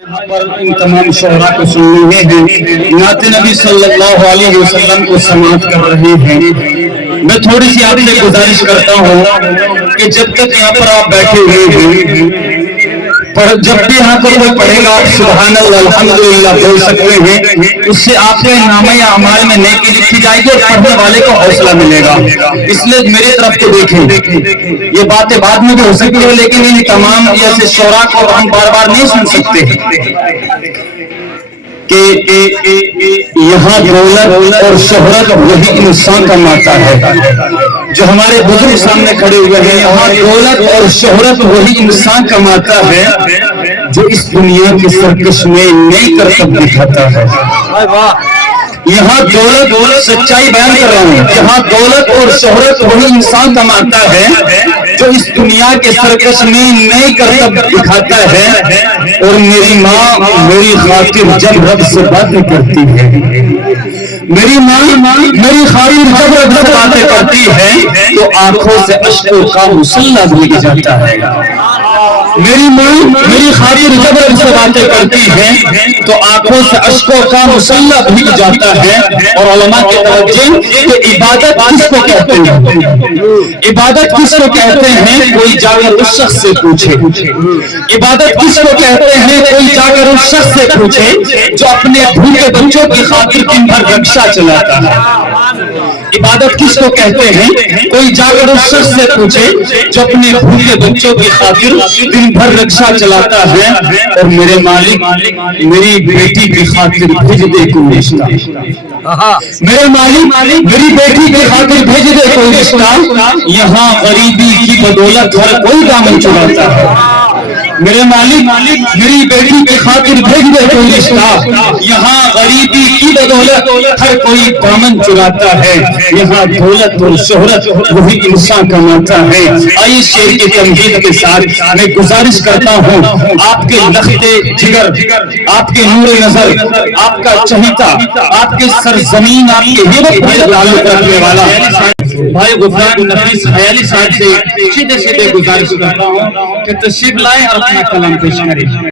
یہاں پر ان تمام شعراء کو سننے ہیں، نعت نبی صلی اللہ علیہ وسلم کو سماعت کر رہے ہیں۔ میں تھوڑی سی آپ سے گزارش کرتا ہوں کہ جب تک یہاں پر آپ بیٹھے ہوئے ہیں، پر جب بھی یہاں پر کوئی پڑھے گا آپ سبحان اللہ الحمدللہ بول سکتے ہیں، اس سے آپ کے نامہ اعمال میں نیکی لکھی جائے گی اور پڑھنے والے کو حوصلہ ملے گا۔ اس لیے میرے طرف کو دیکھیں، یہ باتیں بعد میں بھی ہو سکتی ہے لیکن ان تمام ایسے شعراء کو ہم بار بار نہیں سن سکتے کہ یہاں دولت اور شہرت وہی انسان کماتا ہے۔ جو ہمارے بزرگ سامنے کھڑے ہوئے ہیں، یہاں دولت اور شہرت وہی انسان کماتا ہے جو اس دنیا کی سرکش میں نئی کرتب دکھاتا ہے۔ یہاں دولت سچائی بیان کر رہا ہوں، یہاں دولت اور شہرت وہی انسان کماتا ہے جو اس دنیا کے سرکش میں نئی کرتب دکھاتا ہے۔ اور میری ماں میری خاطر جب رب سے باتیں کرتی ہے، میری ماں میری خاطر جب رب سے باتیں کرتی ہے تو آنکھوں سے اشکوں کا مسلح بھیگ جاتا ہے۔ میری ماں میری خاطر جب رب سے باتیں کرتی ہے تو آنکھوں سے اشکوں کا مسلح بھیگ جاتا ہے۔ اور علماء کی توجہ کہ عبادت کس کو کہتے ہیں؟ عبادت کس کو کہتے ہیں؟ کوئی جا کر اس شخص سے پوچھے۔ عبادت کس کو کہتے ہیں؟ کوئی جا کر اس شخص سے پوچھے جو اپنے بھوکے بچوں کی خاطر دن بھر رکشہ چلاتا ہے۔ عبادت کس کو کہتے ہیں؟ کوئی جا کر اس شخص سے پوچھے جو اپنے بھوکے بچوں کی خاطر دن بھر رکشہ چلاتا ہے۔ اور میرے مالک میری بیٹی کی خاطر بھیج دے کوئی رشتہ، میرے مالک میری بیٹی کی خاطر بھیج دے کوئی رشتہ، یہاں غریبی کی بدولت ہر کوئی دامن چڑھاتا ہے۔ میرے مالک میری بیٹی کی خاطر بھیج دے کوئی رشتہ، یہاں غریبی کی بدولت ہر کوئی دامن چراتا ہے۔ یہاں دولت اور شہرت وہی انسان کماتا ہے۔ آئیے شعر کی تمہید کے ساتھ میں گزارش کرتا ہوں، آپ کے لخت جگر، آپ کے نور نظر، آپ کا چہیتا، آپ کے سرزمین، آپ کے ہیبت سے تعلق رکھنے والا بھائی غفران نفیس خیالی صاحب سے سیدھے گزارش کرتا ہوں کہ تشریف لائیں اور اپنا کلام پیش کریں۔